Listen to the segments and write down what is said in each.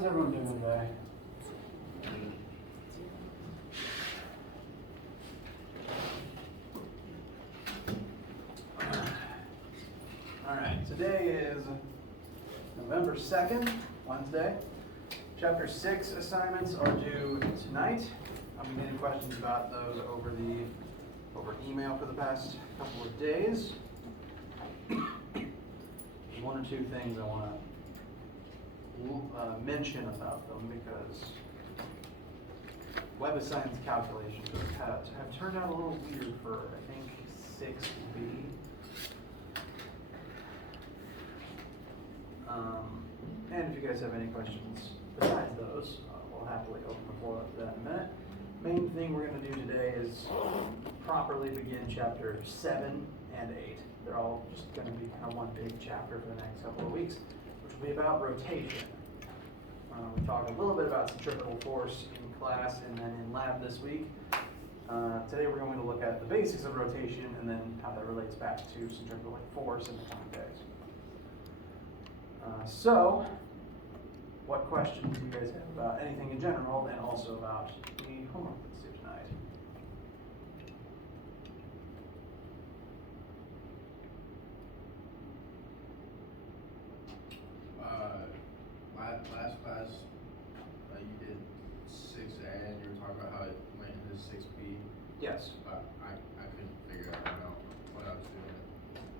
How's everyone doing today? All right, today is November 2nd, Wednesday. Chapter 6 assignments are due tonight. I've been getting questions about those over email for the past couple of days. There's one or two things I want to mention about them because Web of Science calculations have turned out a little weird for, I think, 6B. And if you guys have any questions besides those, we'll happily open the floor up to that in a minute. Main thing we're going to do today is properly begin chapter 7 and 8. They're all just going to be kind of one big chapter for the next couple of weeks, which will be about rotation. We talked a little bit about centripetal force in class and then in lab this week. Today we're going to look at the basics of rotation and then how that relates back to centripetal force in the coming days. So, what questions do you guys have about anything in general and also about the homework that's due tonight? Last class, you did 6A and you were talking about how it went into 6B. Yes. But I couldn't figure out what I was doing.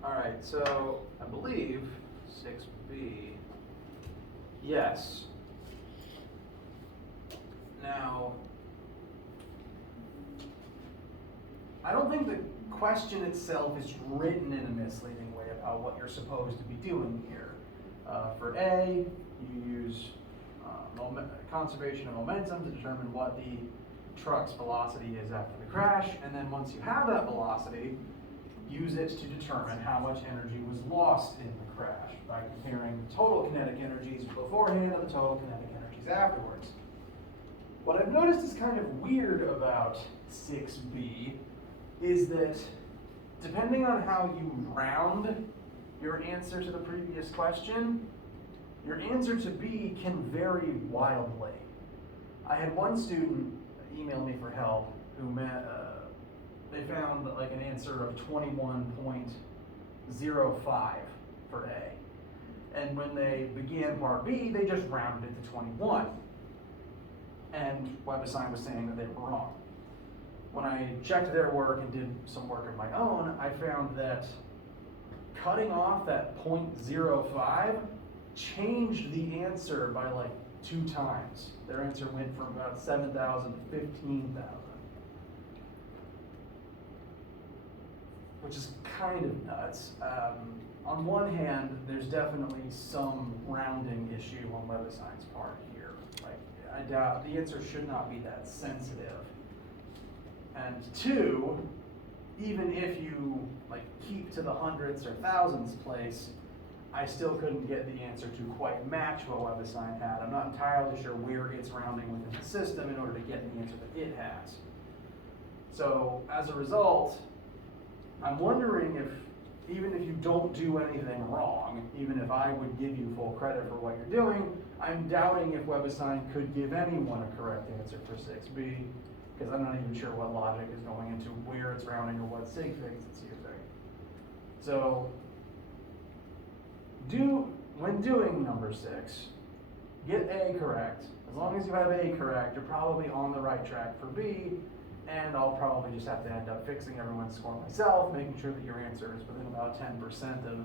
All right, so I believe 6B, yes. Now, I don't think the question itself is written in a misleading way about what you're supposed to be doing here. For A, you use conservation of momentum to determine what the truck's velocity is after the crash, and then once you have that velocity, use it to determine how much energy was lost in the crash by comparing the total kinetic energies beforehand and the total kinetic energies afterwards. What I've noticed is kind of weird about 6B is that depending on how you round your answer to the previous question, your answer to B can vary wildly. I had one student email me for help who they found like an answer of 21.05 for A. And when they began part B, they just rounded it to 21. And WebAssign was saying that they were wrong. When I checked their work and did some work of my own, I found that cutting off that 0.05 changed the answer by like 2 times. Their answer went from about 7,000 to 15,000. Which is kind of nuts. On one hand, there's definitely some rounding issue on WebAssign's part here. Like, I doubt the answer should not be that sensitive. And 2, even if you like keep to the hundredths or thousands place, I still couldn't get the answer to quite match what WebAssign had. I'm not entirely sure where it's rounding within the system in order to get the answer that it has. So as a result, I'm wondering if, even if you don't do anything wrong, even if I would give you full credit for what you're doing, I'm doubting if WebAssign could give anyone a correct answer for 6B, because I'm not even sure what logic is going into where it's rounding or what sig figs it's using. So, when doing number 6, get A correct. As long as you have A correct, you're probably on the right track for B, and I'll probably just have to end up fixing everyone's score myself, making sure that your answer is within about 10% of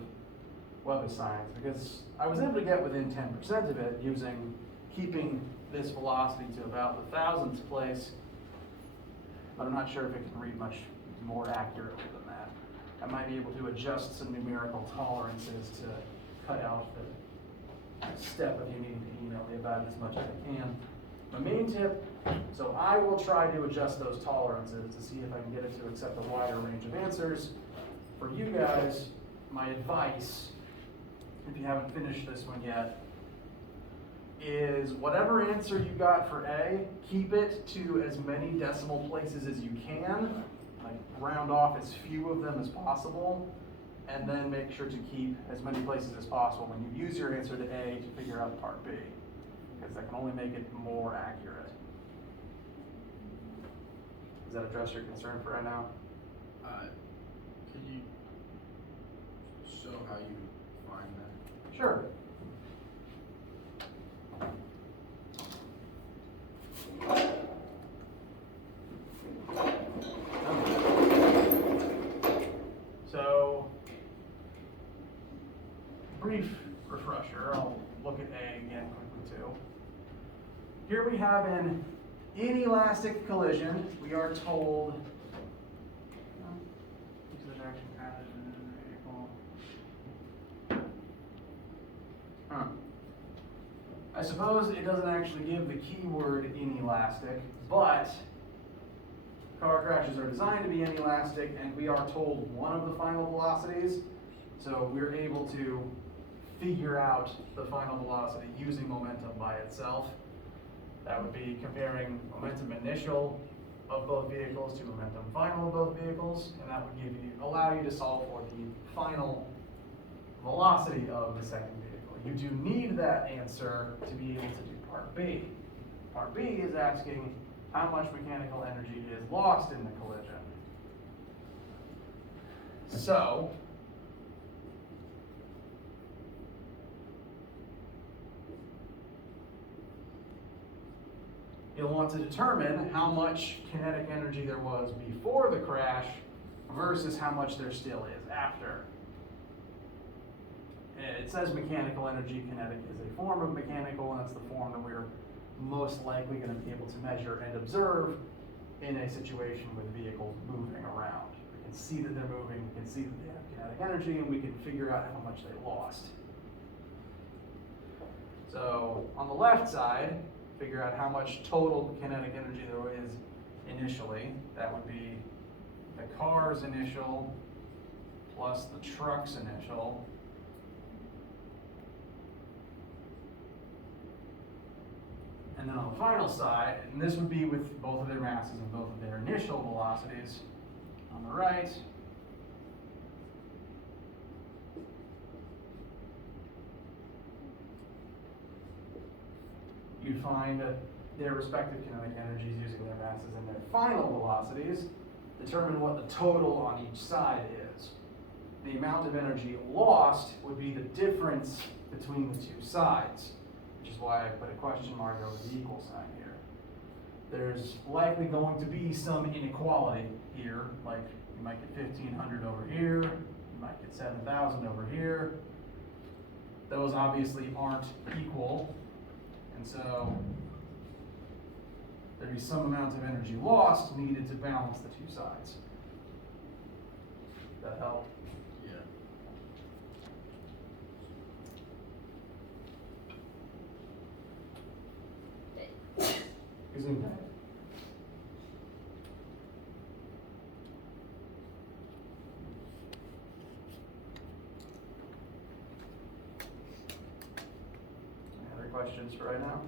WebAssign's, because I was able to get within 10% of it using keeping this velocity to about the thousandth place, but I'm not sure if it can read much more accurately than that. I might be able to adjust some numerical tolerances to cut out the step of you needing to email me about it as much as I can. My main tip, so I will try to adjust those tolerances to see if I can get it to accept a wider range of answers. For you guys, my advice, if you haven't finished this one yet, is whatever answer you got for A, keep it to as many decimal places as you can, like round off as few of them as possible, and then make sure to keep as many places as possible when you use your answer to A to figure out part B. because that can only make it more accurate. Does that address your concern for right now? Can you show how you find that? Sure. So, brief refresher, I'll look at A again quickly too. Here we have an inelastic collision. We are told the direction added in the vehicle. I suppose it doesn't actually give the keyword inelastic, but car crashes are designed to be inelastic, and we are told one of the final velocities, so we're able to figure out the final velocity using momentum by itself. That would be comparing momentum initial of both vehicles to momentum final of both vehicles, and that would allow you to solve for the final velocity of the second vehicle. You do need that answer to be able to do part B. Part B is asking how much mechanical energy is lost in the collision. So, you'll want to determine how much kinetic energy there was before the crash versus how much there still is after. It says mechanical energy. Kinetic is a form of mechanical, and that's the form that we're most likely going to be able to measure and observe in a situation with vehicles moving around. We can see that they're moving, we can see that they have kinetic energy, and we can figure out how much they lost. So on the left side, figure out how much total kinetic energy there is initially. That would be the car's initial plus the truck's initial. And then on the final side, and this would be with both of their masses and both of their initial velocities. On the right, you'd find their respective kinetic energies using their masses and their final velocities, determine what the total on each side is. The amount of energy lost would be the difference between the two sides, which is why I put a question mark over the equal sign here. There's likely going to be some inequality here, like you might get 1500 over here, you might get 7000 over here. Those obviously aren't equal, and so there'd be some amount of energy lost needed to balance the two sides. Does that help? Gesundheit. Any other questions for right now?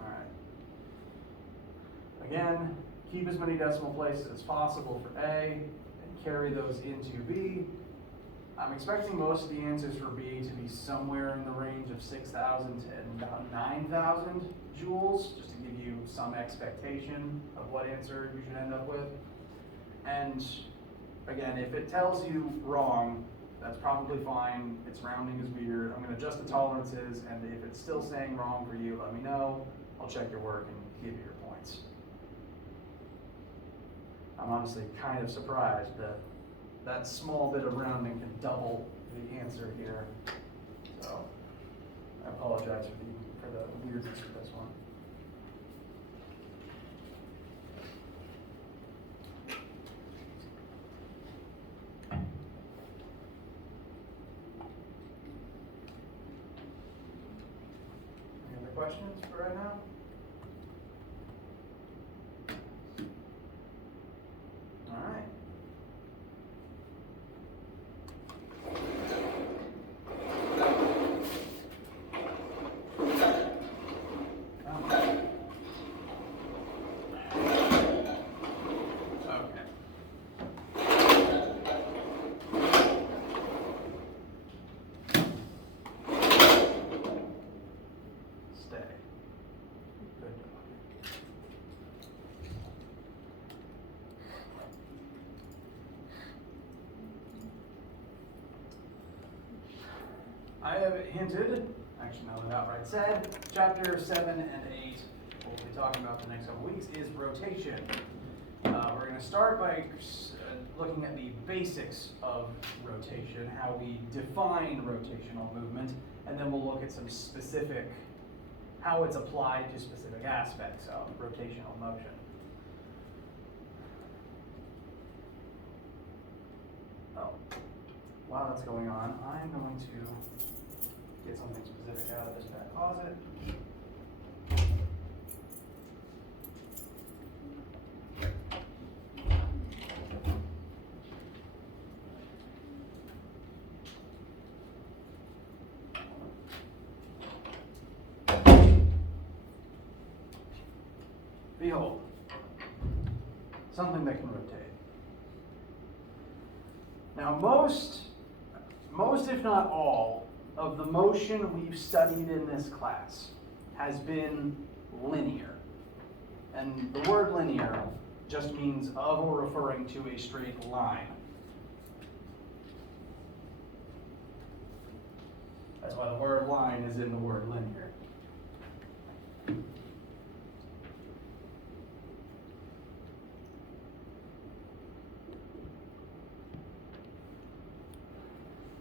All right. Again, keep as many decimal places as possible for A and carry those into B. I'm expecting most of the answers for B to be somewhere in the range of 6,000 to about 9,000 joules, just to give you some expectation of what answer you should end up with. And again, if it tells you wrong, that's probably fine. Its rounding is weird. I'm going to adjust the tolerances, and if it's still saying wrong for you, let me know. I'll check your work and give you your points. I'm honestly kind of surprised that that small bit of rounding can double the answer here. So I apologize for the weirdness of this one. Any other questions for right now? All right. I have hinted, actually no, that outright said, chapter 7 and 8, what we'll be talking about the next couple weeks is rotation. We're going to start by looking at the basics of rotation, how we define rotational movement, and then we'll look at some specific, how it's applied to specific aspects of rotational motion. Oh, while that's going on, I'm going to get something specific out of this back closet. Behold, something that can rotate. Now most if not all, of the motion we've studied in this class has been linear. And the word linear just means of or referring to a straight line. That's why the word line is in the word linear.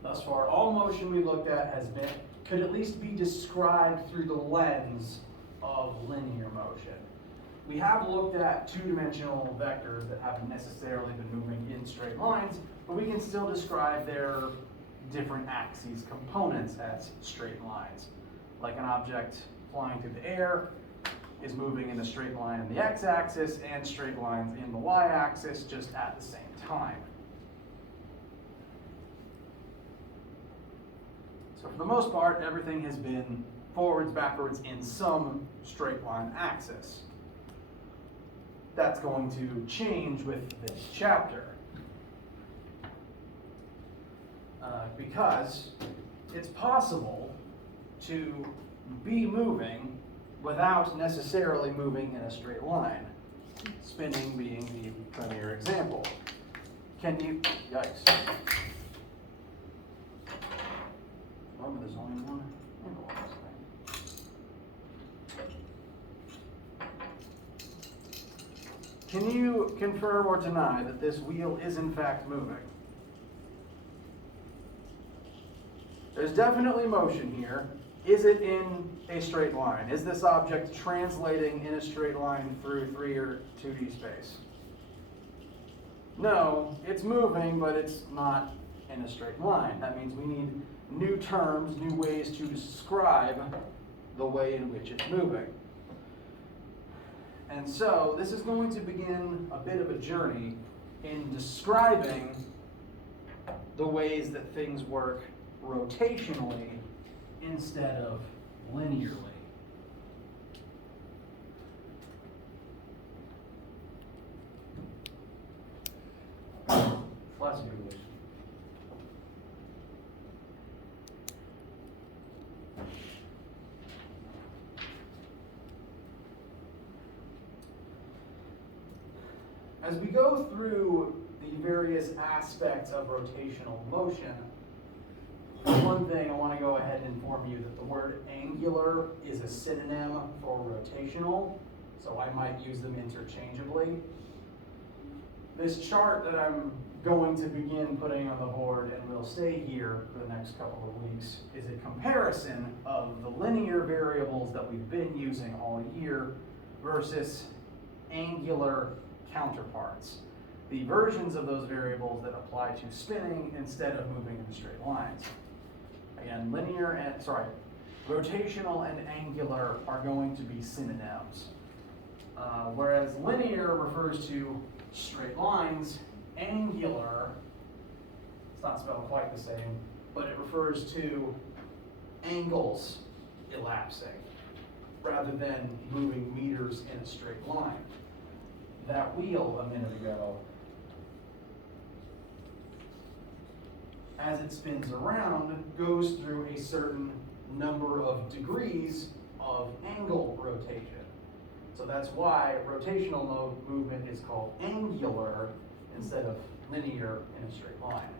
Thus far, all motion we looked at could at least be described through the lens of linear motion. We have looked at two-dimensional vectors that haven't necessarily been moving in straight lines, but we can still describe their different axes components as straight lines. Like an object flying through the air is moving in a straight line in the x-axis and straight lines in the y-axis just at the same time. So for the most part, everything has been forwards, backwards in some straight line axis. That's going to change with this chapter. Because it's possible to be moving without necessarily moving in a straight line. Spinning being the premier example. Yikes. Remember, there's only one angle on this thing. Can you confirm or deny that this wheel is in fact moving? There's definitely motion here. Is it in a straight line? Is this object translating in a straight line through 3 or 2D space? No, it's moving, but it's not in a straight line. That means we need new terms, new ways to describe the way in which it's moving. And so this is going to begin a bit of a journey in describing the ways that things work rotationally instead of linearly. Bless you. As we go through the various aspects of rotational motion, one thing I want to go ahead and inform you that the word angular is a synonym for rotational, so I might use them interchangeably. This chart that I'm going to begin putting on the board and will stay here for the next couple of weeks is a comparison of the linear variables that we've been using all year versus angular counterparts, the versions of those variables that apply to spinning instead of moving in straight lines. Again, rotational and angular are going to be synonyms. Whereas linear refers to straight lines, angular, it's not spelled quite the same, but it refers to angles elapsing rather than moving meters in a straight line. That wheel a minute ago, as it spins around, goes through a certain number of degrees of angle rotation. So that's why rotational movement is called angular instead of linear in a straight line.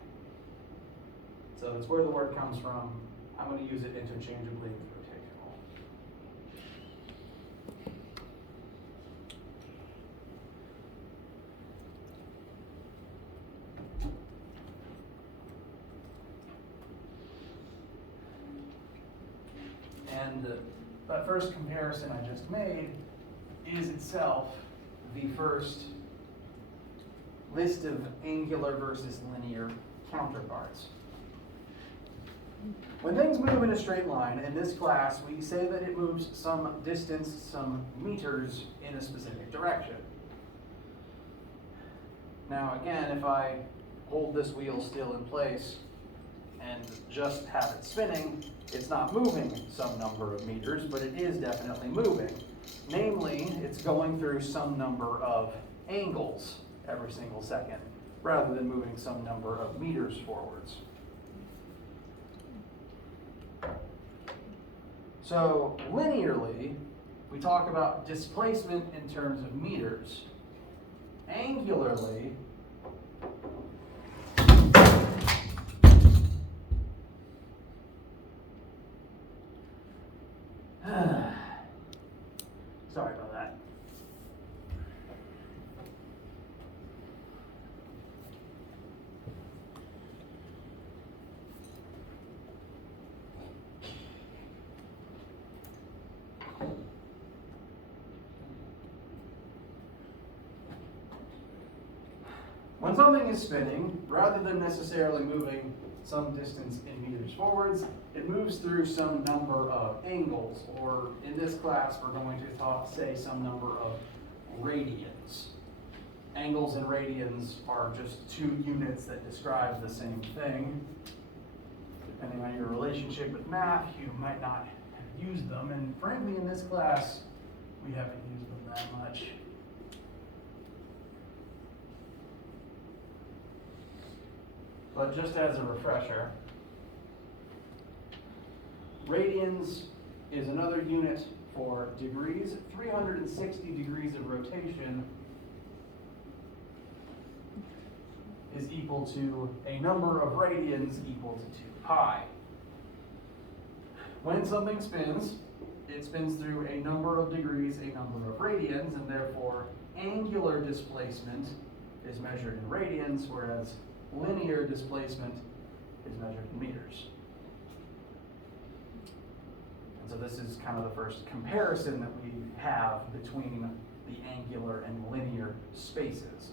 So that's where the word comes from. I'm going to use it interchangeably with rotational. And that first comparison I just made is itself the first list of angular versus linear counterparts. When things move in a straight line, in this class, we say that it moves some distance, some meters, in a specific direction. Now again, if I hold this wheel still in place and just have it spinning, it's not moving some number of meters, but it is definitely moving. Namely, it's going through some number of angles every single second, rather than moving some number of meters forwards. So linearly, we talk about displacement in terms of meters. Angularly, sorry about that. When something is spinning, rather than necessarily moving some distance in meters forwards, it moves through some number of angles, or in this class we're going to say some number of radians. Angles and radians are just two units that describe the same thing. Depending on your relationship with math, you might not have used them, and frankly in this class, we haven't used them that much. But just as a refresher, radians is another unit for degrees. 360 degrees of rotation is equal to a number of radians equal to 2 pi. When something spins, it spins through a number of degrees, a number of radians, and therefore angular displacement is measured in radians, whereas linear displacement is measured in meters. And so this is kind of the first comparison that we have between the angular and linear spaces.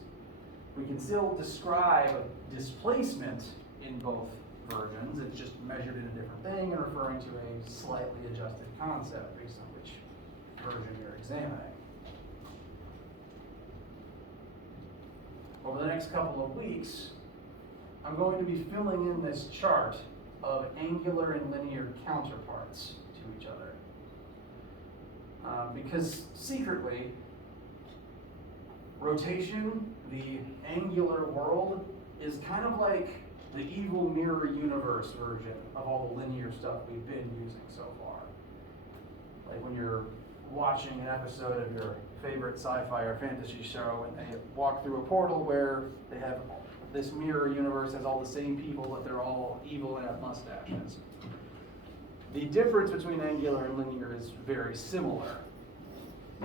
We can still describe displacement in both versions. It's just measured in a different thing and referring to a slightly adjusted concept based on which version you're examining. Over the next couple of weeks, I'm going to be filling in this chart of angular and linear counterparts to each other. Because secretly, rotation, the angular world, is kind of like the evil mirror universe version of all the linear stuff we've been using so far. Like when you're watching an episode of your favorite sci-fi or fantasy show and they walk through a portal where they have this mirror universe has all the same people, but they're all evil and have mustaches. The difference between angular and linear is very similar.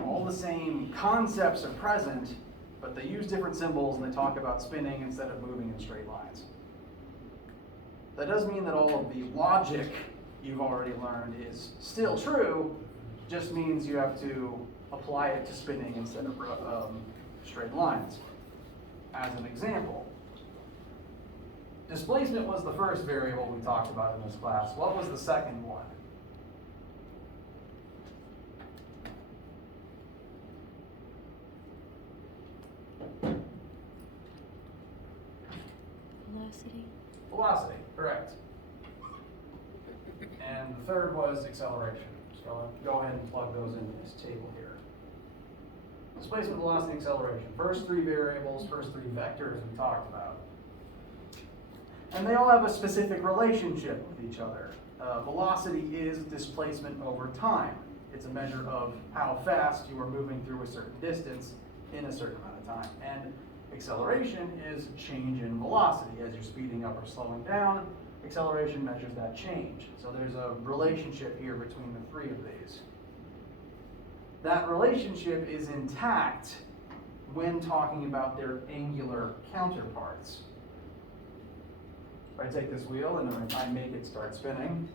All the same concepts are present, but they use different symbols and they talk about spinning instead of moving in straight lines. That doesn't mean that all of the logic you've already learned is still true, just means you have to apply it to spinning instead of straight lines. As an example, displacement was the first variable we talked about in this class. What was the second one? Velocity. Velocity, correct. And the third was acceleration. So go ahead and plug those into this table here. Displacement, velocity, acceleration. First three variables, first three vectors we talked about. And they all have a specific relationship with each other. Velocity is displacement over time. It's a measure of how fast you are moving through a certain distance in a certain amount of time. And acceleration is change in velocity. As you're speeding up or slowing down, acceleration measures that change. So there's a relationship here between the three of these. That relationship is intact when talking about their angular counterparts. If I take this wheel and if I make it start spinning,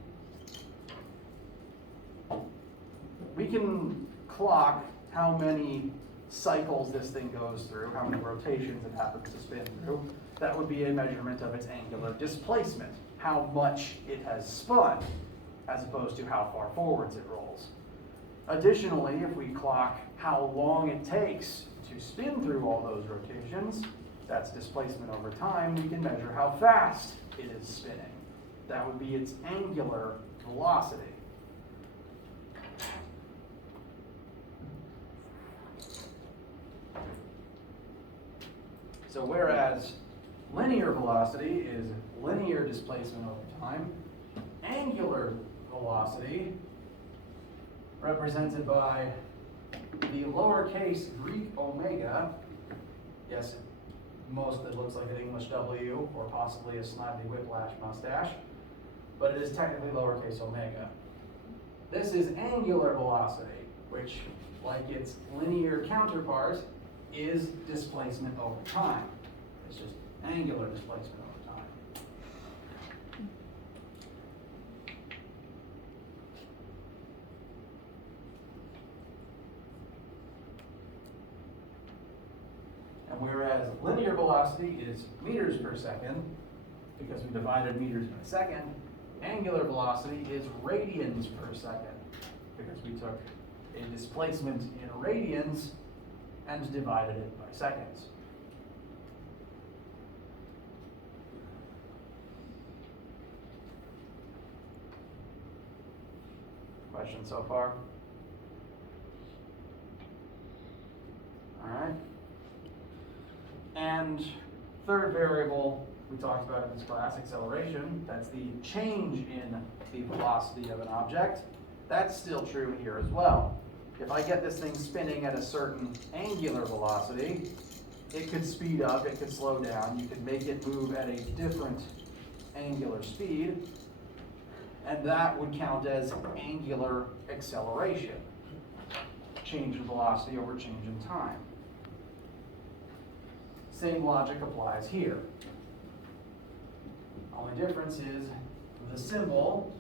we can clock how many cycles this thing goes through, how many rotations it happens to spin through. That would be a measurement of its angular displacement, how much it has spun, as opposed to how far forwards it rolls. Additionally, if we clock how long it takes to spin through all those rotations, that's displacement over time, we can measure how fast it is spinning. That would be its angular velocity. So whereas linear velocity is linear displacement over time, angular velocity, represented by the lowercase Greek omega, yes, most it looks like an English W or possibly a Snively Whiplash mustache, but it is technically lowercase omega. This is angular velocity, which, like its linear counterpart, is displacement over time. It's just angular displacement over time. And whereas linear velocity is meters per second, because we divided meters by second, angular velocity is radians per second, because we took a displacement in radians and divided it by seconds. Questions so far? All right. And third variable we talked about in this class, acceleration. That's the change in the velocity of an object. That's still true here as well. If I get this thing spinning at a certain angular velocity, it could speed up, it could slow down, you could make it move at a different angular speed, and that would count as angular acceleration. Change in velocity over change in time. Same logic applies here. Only difference is the symbol,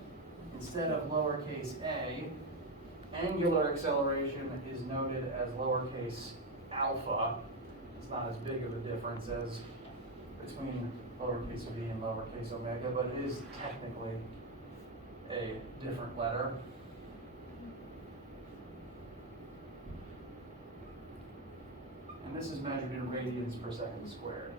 instead of lowercase a, angular acceleration is noted as lowercase alpha. It's not as big of a difference as between lowercase v and lowercase omega, but it is technically a different letter. And this is measured in radians per second squared.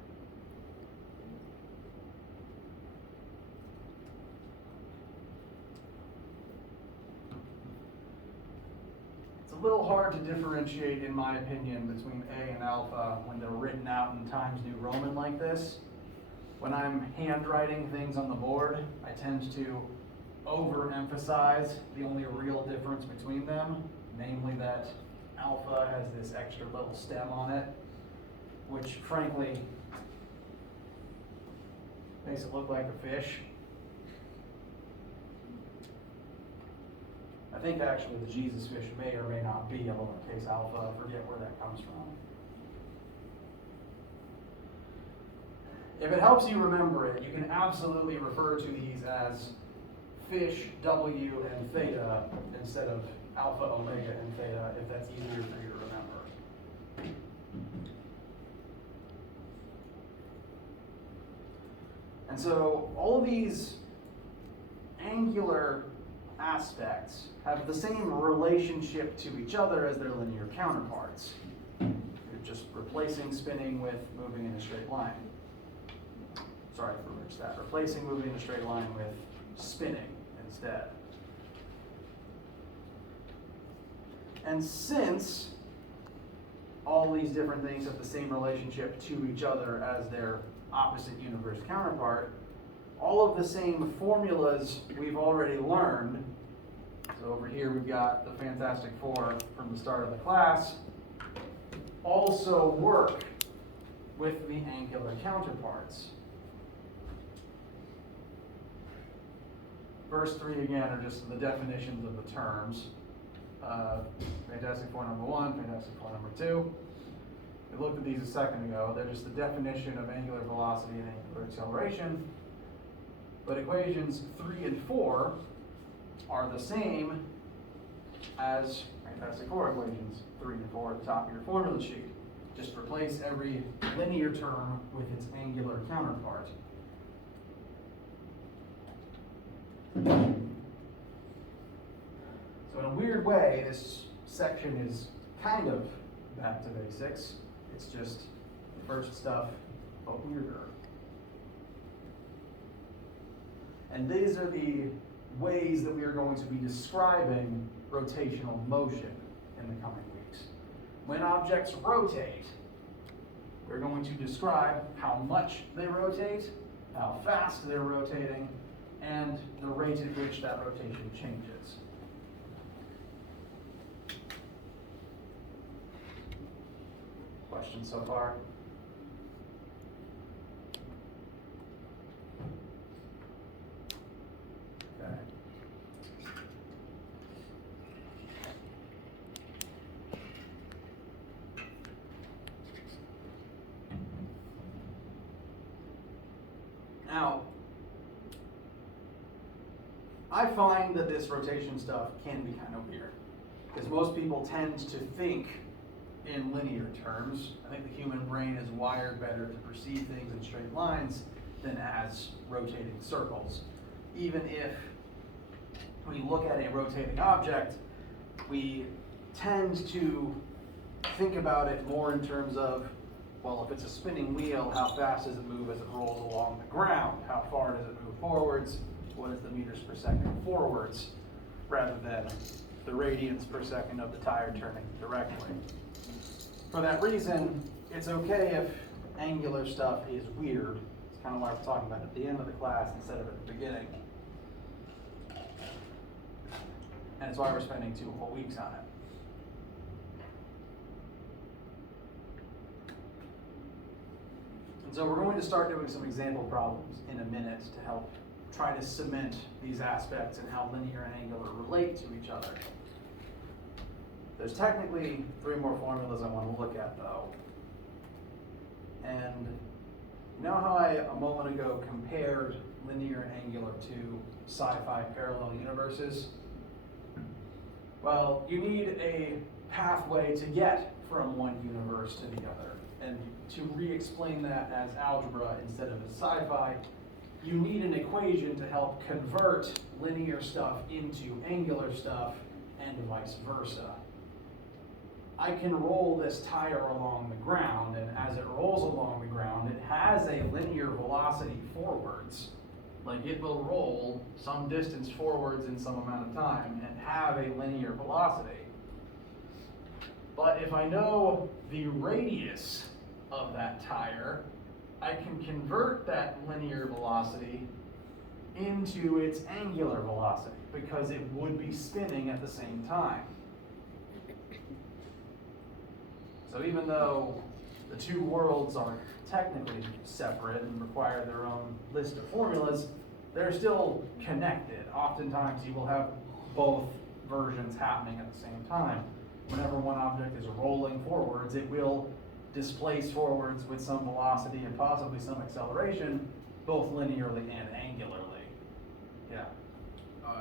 It's a little hard to differentiate, in my opinion, between A and alpha when they're written out in Times New Roman like this. When I'm handwriting things on the board, I tend to overemphasize the only real difference between them, namely that alpha has this extra little stem on it, which frankly makes it look like a fish. I think actually the Jesus fish may or may not be a lowercase alpha. I forget where that comes from. If it helps you remember it, you can absolutely refer to these as fish, W, and theta instead of alpha, omega, and theta, if that's easier for you to remember. And so all of these angular aspects have the same relationship to each other as their linear counterparts. You're just replacing spinning with moving in a straight line. Sorry for reverse that. Replacing moving in a straight line with spinning instead. And since all these different things have the same relationship to each other as their opposite universe counterpart, all of the same formulas we've already learned. So over here we've got the Fantastic Four from the start of the class, also work with the angular counterparts. First three again are just the definitions of the terms. Fantastic Four number 1, Fantastic Four number 2. We looked at these a second ago. They're just the definition of angular velocity and angular acceleration. But equations 3 and 4 are the same as Fantastic Four equations 3 and 4 at the top of your formula sheet. Just replace every linear term with its angular counterpart. So in a weird way, this section is kind of back to basics. It's just the first stuff, but weirder. And these are the ways that we are going to be describing rotational motion in the coming weeks. When objects rotate, we're going to describe how much they rotate, how fast they're rotating, and the rate at which that rotation changes. Questions so far? Okay. Now, I find that this rotation stuff can be kind of weird, because most people tend to think in linear terms. I think the human brain is wired better to perceive things in straight lines than as rotating circles. Even if we look at a rotating object, we tend to think about it more in terms of, well, if it's a spinning wheel, how fast does it move as it rolls along the ground? How far does it move forwards? What is the meters per second forwards? Rather than the radians per second of the tire turning directly. For that reason, it's okay if angular stuff is weird. It's kind of why we're talking about it at the end of the class instead of at the beginning. And it's why we're spending 2 whole weeks on it. And so we're going to start doing some example problems in a minute to help try to cement these aspects and how linear and angular relate to each other. There's technically 3 more formulas I want to look at though. And you know how I, a moment ago, compared linear and angular to sci-fi parallel universes? Well, you need a pathway to get from one universe to the other. And to re-explain that as algebra instead of as sci-fi, you need an equation to help convert linear stuff into angular stuff and vice versa. I can roll this tire along the ground, and as it rolls along the ground, it has a linear velocity forwards. Like, it will roll some distance forwards in some amount of time and have a linear velocity. But if I know the radius of that tire, I can convert that linear velocity into its angular velocity because it would be spinning at the same time. So even though the 2 worlds are technically separate and require their own list of formulas, they're still connected. Oftentimes you will have both versions happening at the same time. Whenever one object is rolling forwards, it will displace forwards with some velocity and possibly some acceleration, both linearly and angularly. Yeah.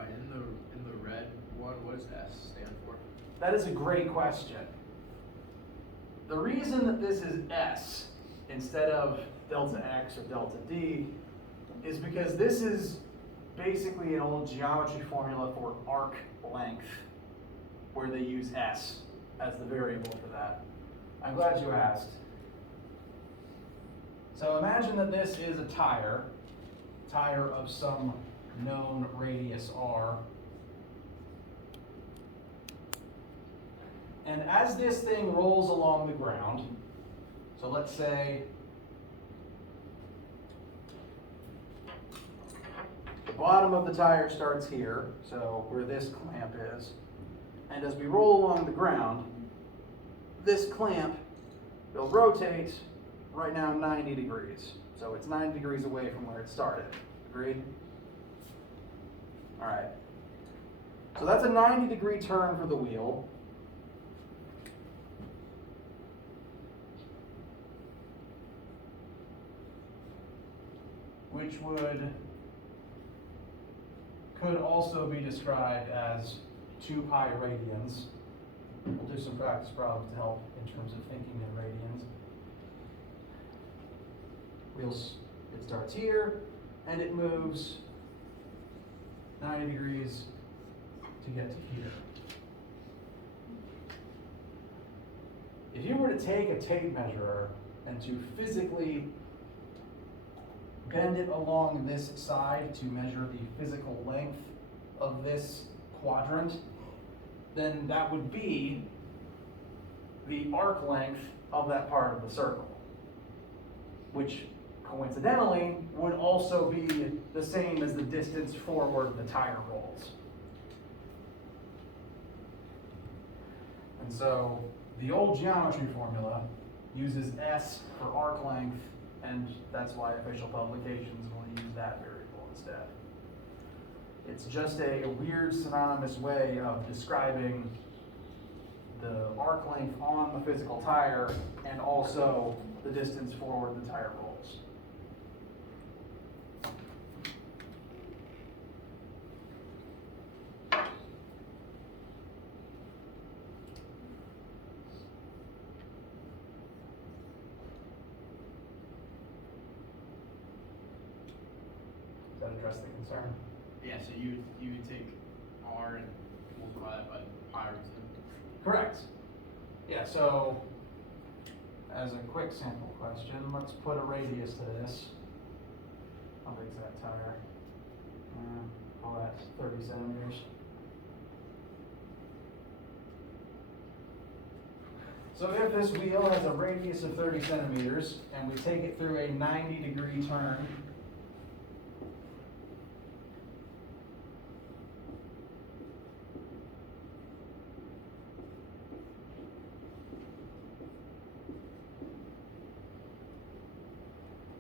In the red one, what does S stand for? That is a great question. The reason that this is S instead of delta X or delta D is because this is basically an old geometry formula for arc length, where they use S as the variable for that. I'm glad you asked. So imagine that this is a tire of some known radius R. And as this thing rolls along the ground, so let's say the bottom of the tire starts here, so where this clamp is, and as we roll along the ground, this clamp will rotate right now 90 degrees. So it's 90 degrees away from where it started. Agreed? All right. So that's a 90-degree turn for the wheel. Which could also be described as 2 pi radians. We'll do some practice problems to help in terms of thinking in radians. It starts here, and it moves 90 degrees to get to here. If you were to take a tape measure and to physically bend it along this side to measure the physical length of this quadrant, then that would be the arc length of that part of the circle, which coincidentally would also be the same as the distance forward the tire rolls. And so the old geometry formula uses S for arc length, and that's why official publications will use that variable instead. It's just a weird synonymous way of describing the arc length on the physical tire and also the distance forward the tire rolls. Does that address the concern? Yeah, so you would take R and multiply that by pi root 2. Correct. Yeah, so as a quick sample question, let's put a radius to this. How big is that tire? Call that 30 centimeters. So if this wheel has a radius of 30 centimeters and we take it through a 90-degree turn,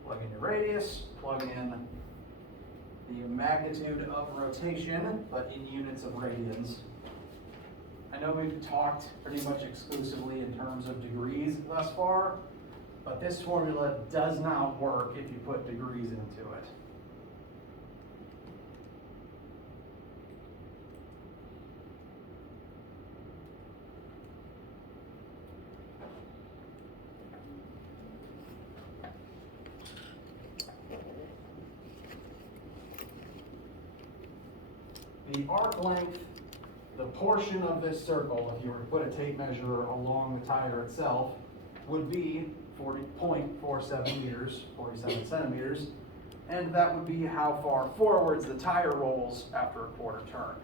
plug in your radius, plug in the magnitude of rotation, but in units of radians. I know we've talked pretty much exclusively in terms of degrees thus far, but this formula does not work if you put degrees into it. The arc length, the portion of this circle, if you were to put a tape measure along the tire itself, would be 40.47 meters, 47 centimeters, and that would be how far forwards the tire rolls after a quarter turn.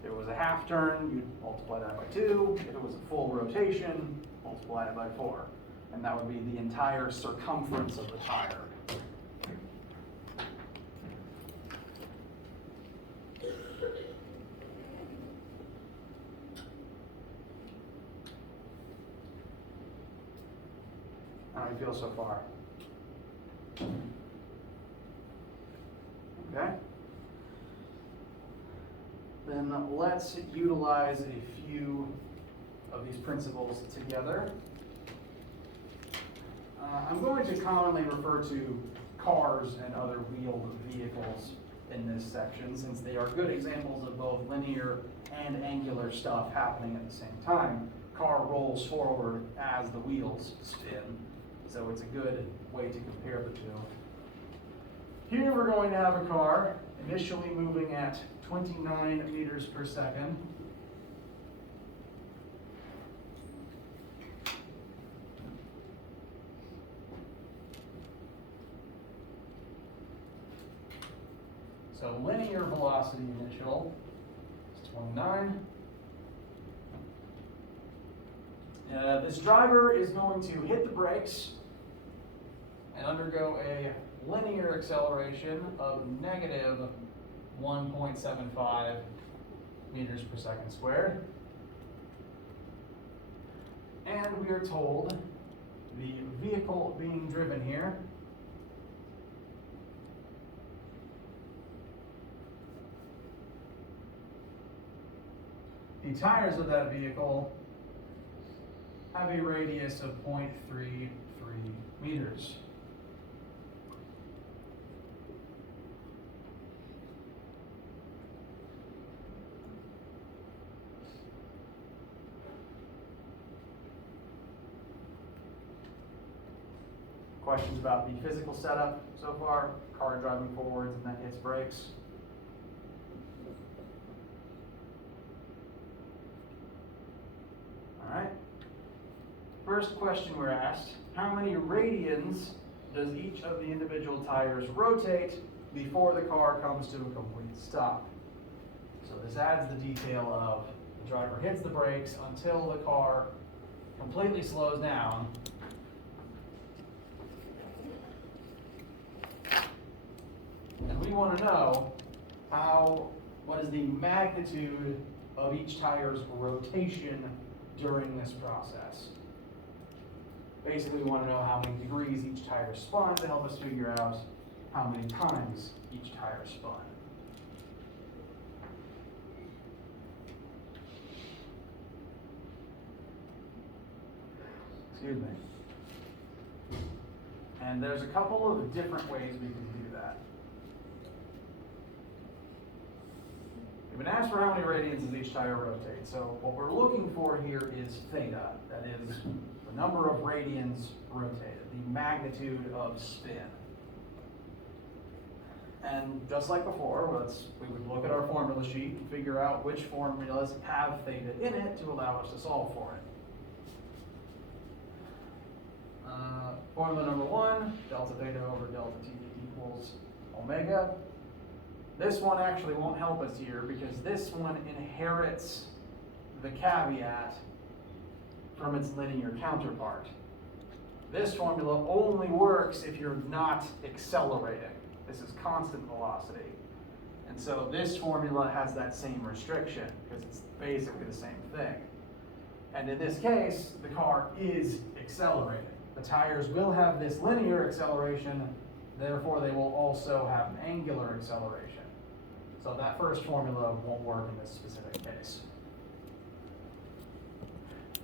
If it was a half turn, you'd multiply that by 2. If it was a full rotation, multiply it by 4. And that would be the entire circumference of the tire. How do you feel so far? Okay. Then let's utilize a few of these principles together. I'm going to commonly refer to cars and other wheeled vehicles in this section, since they are good examples of both linear and angular stuff happening at the same time. Car rolls forward as the wheels spin, so it's a good way to compare the two. Here we're going to have a car initially moving at 29 meters per second. So linear velocity initial is 29. This driver is going to hit the brakes and undergo a linear acceleration of negative 1.75 meters per second squared. And we are told the vehicle being driven here The tires of that vehicle have a radius of 0.33 meters. Questions about the physical setup so far? Car driving forwards and then hits brakes. All right. First question we're asked, how many radians does each of the individual tires rotate before the car comes to a complete stop? So this adds the detail of the driver hits the brakes until the car completely slows down. And we want to know what is the magnitude of each tire's rotation during this process. Basically, we want to know how many degrees each tire spun to help us figure out how many times each tire spun. Excuse me. And there's a couple of different ways we can do that. We've been asked for how many radians does each tire rotate. So what we're looking for here is theta. That is the number of radians rotated, the magnitude of spin. And just like before, we would look at our formula sheet and figure out which formulas have theta in it to allow us to solve for it. Formula number one, delta theta over delta t equals omega. This one actually won't help us here because this one inherits the caveat from its linear counterpart. This formula only works if you're not accelerating. This is constant velocity. And so this formula has that same restriction because it's basically the same thing. And in this case, the car is accelerating. The tires will have this linear acceleration, therefore they will also have an angular acceleration. So that first formula won't work in this specific case.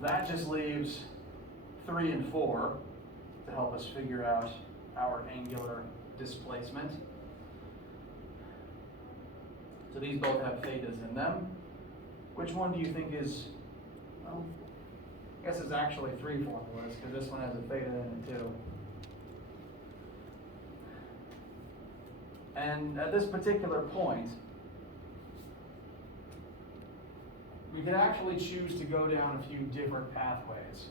That just leaves 3 and 4 to help us figure out our angular displacement. So these both have thetas in them. Which one do you think is, well, I guess it's actually 3 formulas because this one has a theta in it too. And at this particular point, we could actually choose to go down a few different pathways.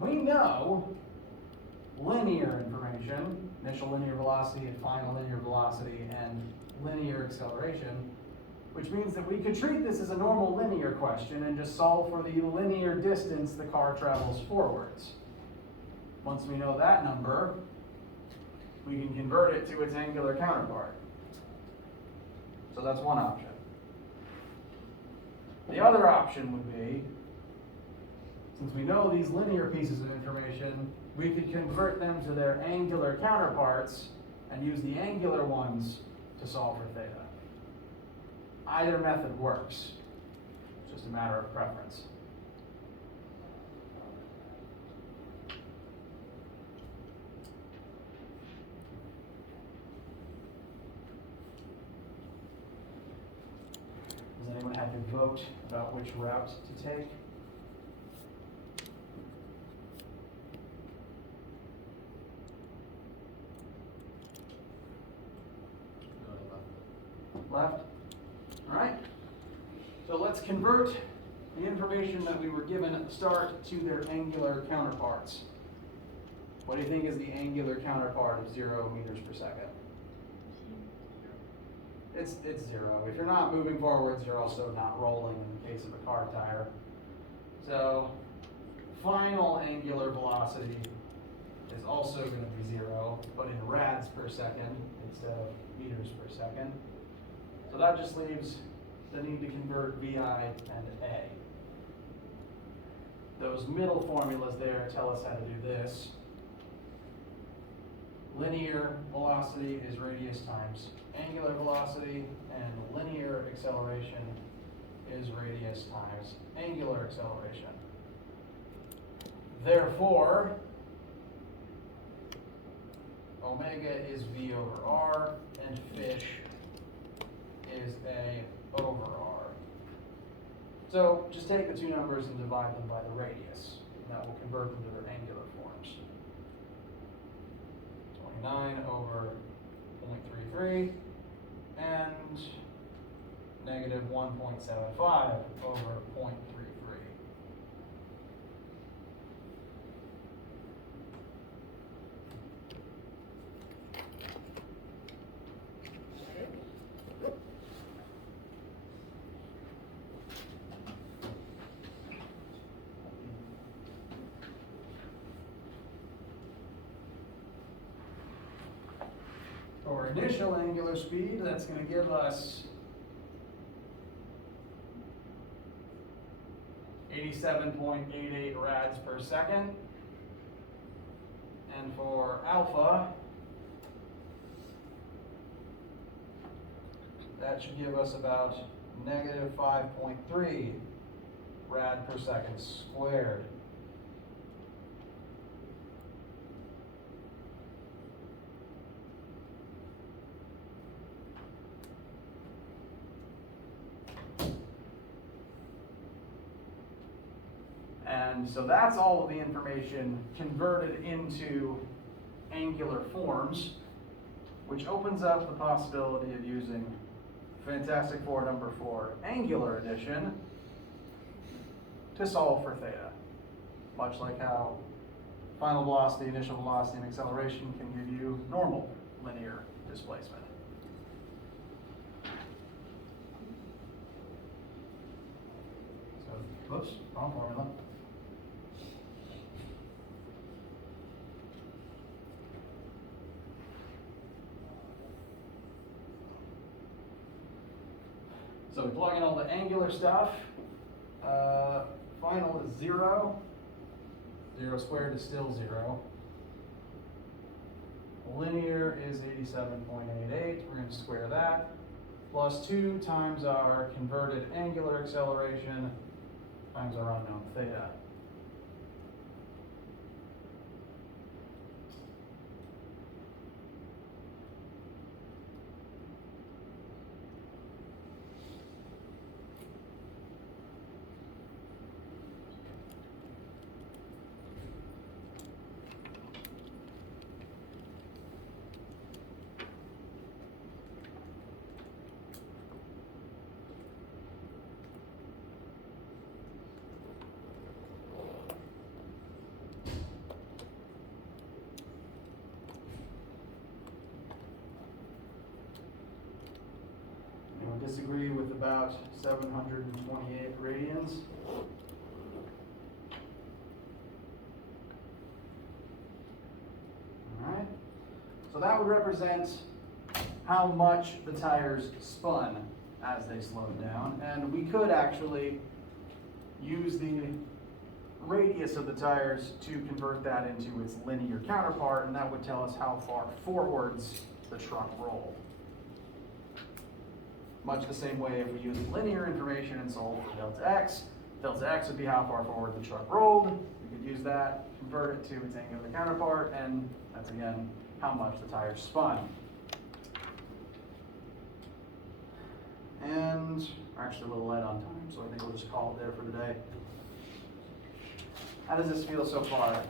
We know linear information, initial linear velocity and final linear velocity and linear acceleration, which means that we could treat this as a normal linear question and just solve for the linear distance the car travels forwards. Once we know that number, we can convert it to its angular counterpart. So that's one option. The other option would be, since we know these linear pieces of information, we could convert them to their angular counterparts and use the angular ones to solve for theta. Either method works. It's just a matter of preference. Does anyone have to vote about which route to take? Left. All right. So let's convert the information that we were given at the start to their angular counterparts. What do you think is the angular counterpart of 0 meters per second? It's 0. If you're not moving forwards, you're also not rolling in the case of a car tire. So final angular velocity is also going to be 0, but in rads per second instead of meters per second. So that just leaves the need to convert VI and A. Those middle formulas there tell us how to do this. Linear velocity is radius times angular velocity, and linear acceleration is radius times angular acceleration. Therefore, omega is V over R, and fish is A over R. So just take the two numbers and divide them by the radius, and that will convert them to their angular forms. 29 over 0.33 and negative 1.75 over 0.33. For initial angular speed, that's going to give us 87.88 rads per second. And for alpha, that should give us about negative 5.3 rad per second squared. And so that's all of the information converted into angular forms, which opens up the possibility of using Fantastic Four number 4 angular addition to solve for theta. Much like how final velocity, initial velocity, and acceleration can give you normal linear displacement. So, whoops, wrong formula. So we plug in all the angular stuff. Final is 0. 0 squared is still 0. Linear is 87.88. We're going to square that. Plus 2 times our converted angular acceleration times our unknown theta. Disagree with about 728 radians. All right. So that would represent how much the tires spun as they slowed down. And we could actually use the radius of the tires to convert that into its linear counterpart, and that would tell us how far forwards the truck rolled. Much the same way if we use linear information and solve for delta x would be how far forward the truck rolled. We could use that, convert it to its angular counterpart, and that's again how much the tires spun. And we're actually a little light on time, so I think we'll just call it there for today. How does this feel so far?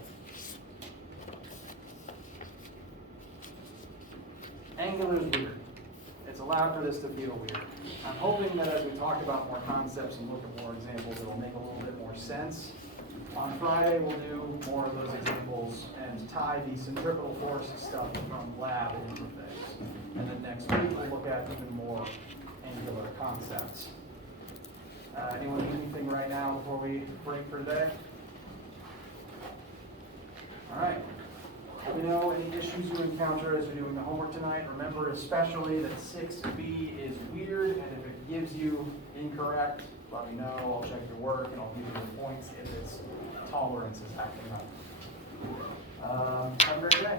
Angular is weird. It's allowed for this to feel weird. I'm hoping that as we talk about more concepts and look at more examples, it'll make a little bit more sense. On Friday, we'll do more of those examples and tie the centripetal force stuff from lab into things. And then next week, we'll look at even more angular concepts. Anyone need anything right now before we break for today? All right. Let me know any issues you encounter as you're doing the homework tonight. Remember especially that 6B is weird, and if it gives you incorrect, let me know. I'll check your work and I'll give you the points if its tolerance is acting up. Have a great day.